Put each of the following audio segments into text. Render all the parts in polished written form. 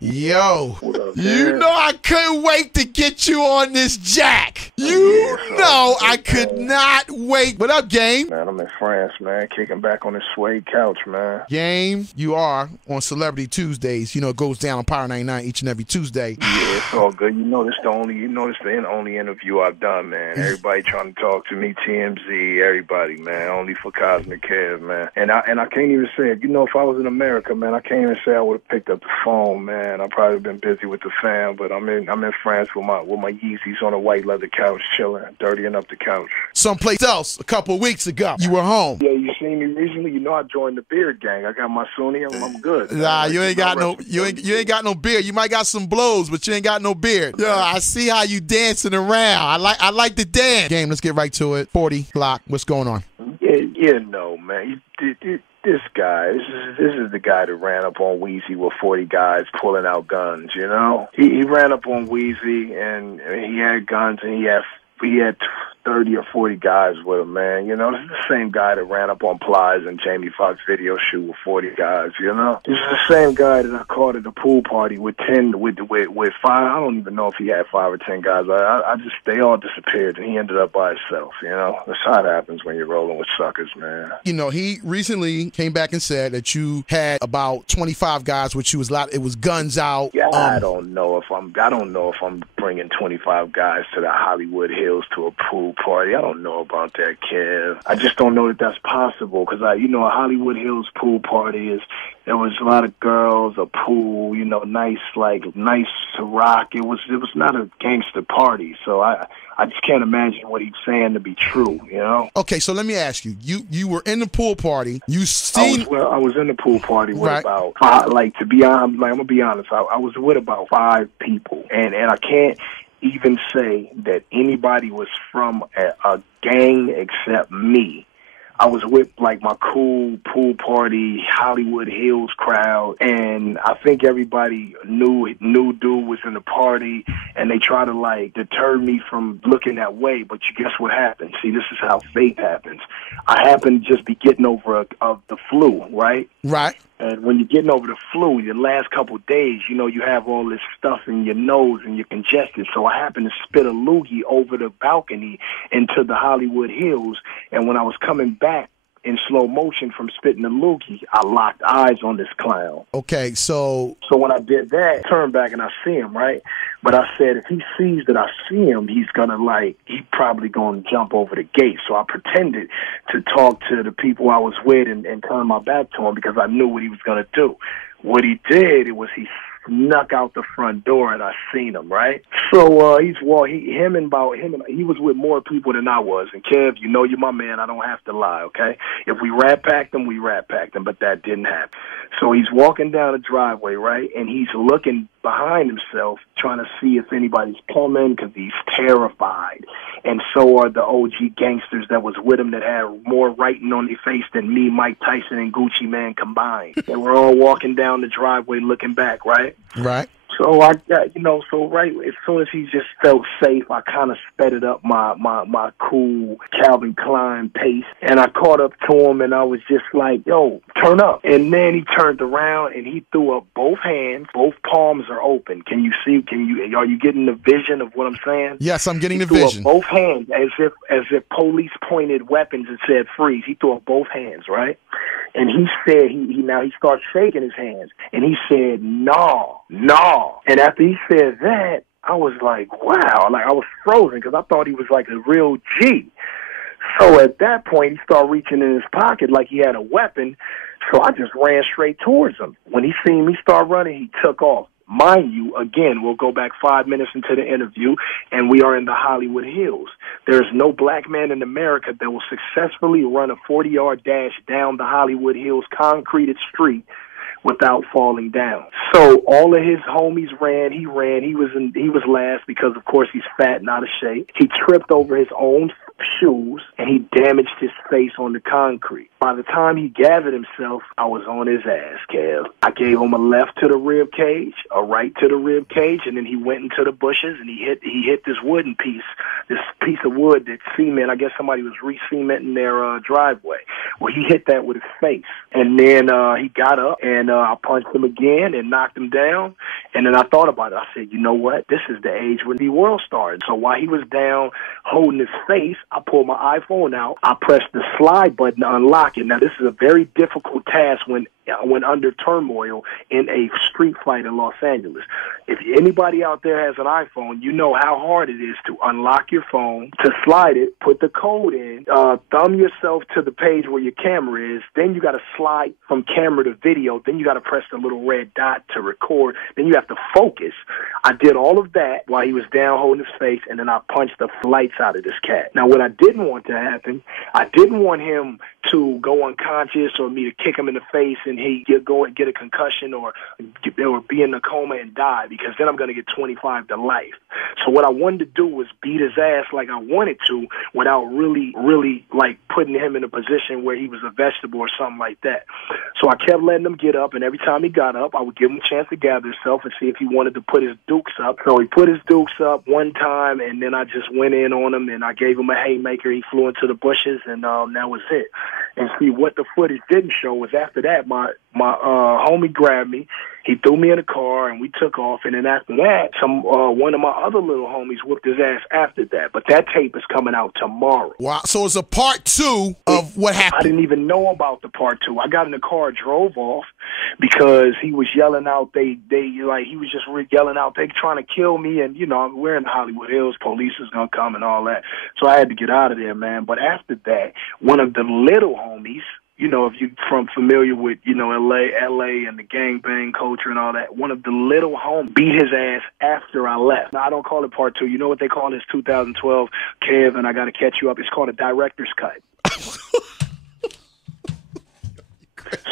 Yo, What up, you man? know I couldn't wait to get you on this jack. Yeah, You so know I good, could man. not wait. What up, Game? Man, I'm in France, man, kicking back on this suede couch, man. Game, you are on Celebrity Tuesdays. You know, it goes down on Power 99 each and every Tuesday. Yeah, it's all good. You know this the only interview I've done, man. Everybody trying to talk to me, TMZ, everybody, man. Only for Cosmic Kev, man. And I can't even say it. You know, if I was in America, man, I can't even say I would have picked up the phone, man. I've probably been busy with the fam, but I'm in France with my Yeezys on a white leather couch, chilling, dirtying up the couch. Someplace else a couple of weeks ago, you were home. Yeah, you seen me recently. You know I joined the beard gang. I got my Sunni. I'm good. Nah, man. you ain't got no no beard. You might got some blows, but you ain't got no beard. Yo, I see how you dancing around. I like the dance. Game, let's get right to it. 40 clock. What's going on? Yeah, no, man. This guy, this is the guy that ran up on Weezy with 40 guys pulling out guns, you know? He ran up on Weezy, and he had guns, and he had 30 or 40 guys with him, man. You know, this is the same guy that ran up on Plies and Jamie Foxx video shoot with 40 guys, you know? This is the same guy that I caught at a pool party with 5, I don't even know if he had 5 or 10 guys. They all disappeared, and he ended up by himself, you know? That's how it happens when you're rolling with suckers, man. You know, he recently came back and said that you had about 25 guys, which you was it was guns out. Yeah, I don't know if I'm bringing 25 guys to the Hollywood Hills to a pool party. I don't know about that, Kev. I just don't know that that's possible because a Hollywood Hills pool party there was a lot of girls, a pool, you know, nice rock. It was not a gangster party, so I just can't imagine what he's saying to be true, you know? Okay, so let me ask you. You were in the pool party. You seen... I was in the pool party with right. about 5, to be honest, I'm going to be honest, I was with about 5 people, and I can't even say that anybody was from a gang except me. I was with, my cool pool party, Hollywood Hills crowd, and I think everybody knew dude was in the party, and they try to, deter me from looking that way, but you guess what happened? See, this is how fate happens. I happened to just be getting over the flu, right? Right. And when you're getting over the flu, your last couple of days, you know, you have all this stuff in your nose and you're congested. So I happened to spit a loogie over the balcony into the Hollywood Hills. And when I was coming back in slow motion from spitting the loogie, I locked eyes on this clown. Okay, so when I did that, I turned back and I see him, right? But I said, if he sees that I see him, he's probably going to jump over the gate. So I pretended to talk to the people I was with and turn my back to him because I knew what he was going to do. What he did, he snuck out the front door and I seen him, right? So he was with more people than I was. And Kev, you know you're my man. I don't have to lie, okay? If we rat packed him, we rat packed him, but that didn't happen. So he's walking down the driveway, right? And he's looking behind himself, trying to see if anybody's coming because he's terrified. And so are the OG gangsters that was with him that had more writing on their face than me, Mike Tyson, and Gucci Man combined. They were all walking down the driveway looking back, right? Right. So I got, right as soon as he just felt safe, I kind of sped up my cool Calvin Klein pace, and I caught up to him, and I was just like, yo, turn up. And then he turned around, and he threw up both hands. Both palms are open. Are you getting the vision of what I'm saying? Yes, I'm getting the vision. vision. Both hands, as if police pointed weapons and said freeze. He threw up both hands, right? And he said, he starts shaking his hands, and he said, no. And after he said that, I was like, wow, I was frozen because I thought he was like a real G. So at that point, he started reaching in his pocket like he had a weapon, so I just ran straight towards him. When he seen me start running, he took off. Mind you, again, we'll go back 5 minutes into the interview, and we are in the Hollywood Hills. There's no black man in America that will successfully run a 40-yard dash down the Hollywood Hills concreted street without falling down. So all of his homies ran. He was last because, of course, he's fat and out of shape. He tripped over his own shoes, and he damaged his face on the concrete. By the time he gathered himself, I was on his ass, Kev. I gave him a left to the rib cage, a right to the rib cage, and then he went into the bushes and he hit this wooden piece, this piece of wood that cement. I guess somebody was re-cementing their driveway. Well, he hit that with his face, and then he got up and I punched him again and knocked him down. And then I thought about it. I said, you know what? This is the age when the world started. So while he was down holding his face, I pulled my iPhone out. I pressed the slide button to unlock it. Now, this is a very difficult task when under turmoil in a street fight in Los Angeles. If anybody out there has an iPhone, you know how hard it is to unlock your phone, to slide it, put the code in, thumb yourself to the page where your camera is, then you got to slide from camera to video, then you got to press the little red dot to record, then you have to focus. I did all of that while he was down holding his face, and then I punched the lights out of this cat. Now, what I didn't want to happen, I didn't want him to go unconscious or me to kick him in the face and he go and get a concussion or be in a coma and die, because then I'm going to get 25 to life. So what I wanted to do was beat his ass like I wanted to without really like putting him in a position where he was a vegetable or something like that. So I kept letting him get up, and every time he got up, I would give him a chance to gather himself and see if he wanted to put his dukes up. So he put his dukes up one time, and then I just went in on him, and I gave him a haymaker. He flew into the bushes, and that was it. And see, what the footage didn't show was after that, my homie grabbed me. He threw me in a car, and we took off. And then after that, one of my other little homies whooped his ass after that. But that tape is coming out tomorrow. Wow. So it's a part 2 of what happened. I didn't even know about the part 2. I got in the car, drove off because he was yelling out. He was just yelling out, they trying to kill me. And, we're in the Hollywood Hills. Police is going to come and all that. So I had to get out of there, man. But after that, one of the little homies, if you're familiar with, LA and the gangbang culture and all that, one of the little homies beat his ass after I left. Now, I don't call it part 2. You know what they call this 2012, Kev, and I got to catch you up. It's called a director's cut.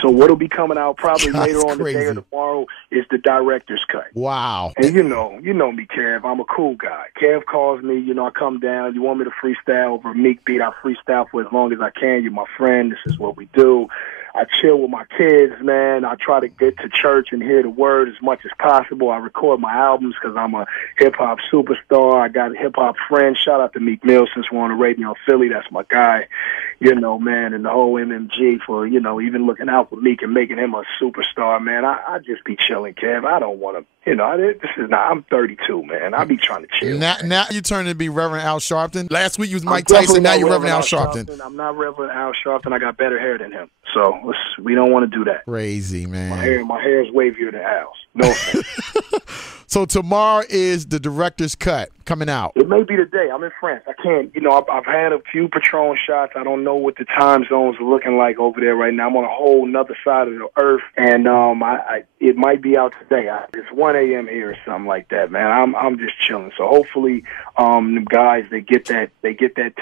So what'll be coming out probably later on today or tomorrow is the director's cut. Wow. And you know me, Kev. I'm a cool guy. Kev calls me, I come down. You want me to freestyle over a Meek beat? I freestyle for as long as I can. You're my friend. This is what we do. I chill with my kids, man. I try to get to church and hear the word as much as possible. I record my albums because I'm a hip-hop superstar. I got hip-hop friends. Shout out to Meek Mill since we're on the radio in Philly. That's my guy, man, and the whole MMG for, even looking out for Meek and making him a superstar, man. I just be chilling, Kev. I don't want to, I'm 32, man. I be trying to chill. Now you turn to be Reverend Al Sharpton. Last week you was Mike Tyson. Now you're Reverend Al Sharpton. I'm not Reverend Al Sharpton. I got better hair than him. So we don't want to do that. Crazy, man. My hair is wavier than Al's. No offense. So tomorrow is the director's cut coming out. It may be today. I'm in France. I can't, I've had a few Patron shots. I don't know what the time zones are looking like over there right now. I'm on a whole nother side of the earth, and it might be out today. It's 1 a.m. here or something like that, man. I'm just chilling. So hopefully, the guys they get that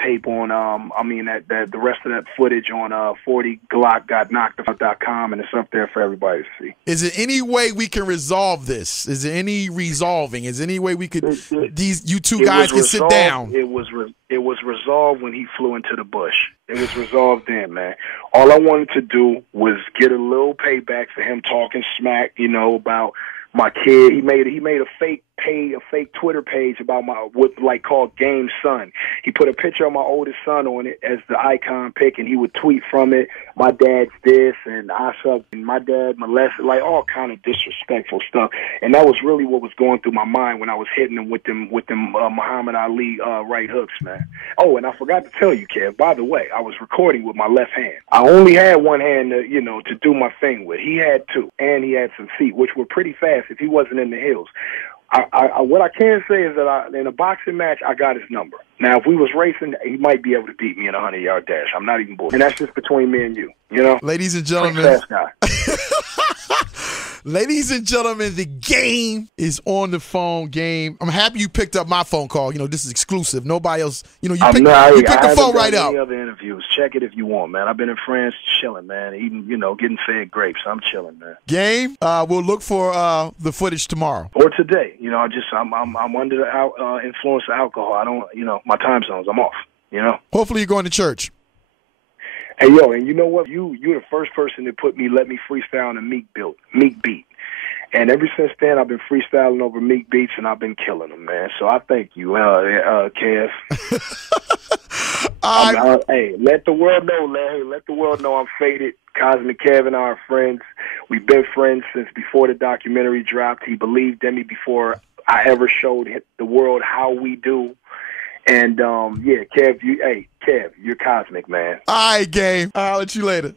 tape on. The rest of that footage on 40glock.knockedout.com, and it's up there for everybody to see. Is there any way we can resolve this? Is there any resolving? Is there any way we could you two guys can sit down? It was resolved when he flew into the bush. It was resolved then, man. All I wanted to do was get a little payback for him talking smack, about my kid. He made a fake Twitter page about called Game Son. He put a picture of my oldest son on it as the icon pic, and he would tweet from it, my dad's this, and I suck, and my dad molested, all kind of disrespectful stuff. And that was really what was going through my mind when I was hitting him with them Muhammad Ali right hooks, man. Oh, and I forgot to tell you, Kev, by the way, I was recording with my left hand. I only had one hand to do my thing with. He had two, and he had some feet, which were pretty fast if he wasn't in the hills. What I can say is that in a boxing match, I got his number. Now, if we was racing, he might be able to beat me in a 100-yard dash. I'm not even bullshit. And that's just between me and you, Ladies and gentlemen. Ladies and gentlemen, the game is on the phone. Game. I'm happy you picked up my phone call. This is exclusive. Nobody else. You picked the phone right up. Other interviews. Check it if you want, man. I've been in France chilling, man. Eating, getting fed grapes. I'm chilling, man. Game. We'll look for the footage tomorrow or today. I'm under the influence of alcohol. I don't, my time zones. I'm off. Hopefully you're going to church. Hey, yo, and you know what? You're the first person to let me freestyle on a Meek beat. And ever since then, I've been freestyling over Meek beats, and I've been killing them, man. So I thank you, Kev. Hey, let the world know, let the world know I'm faded. Cosmic Kev and I are friends. We've been friends since before the documentary dropped. He believed in me before I ever showed the world how we do. And, yeah, Kev, you're cosmic, man. All right, game. I'll let you later.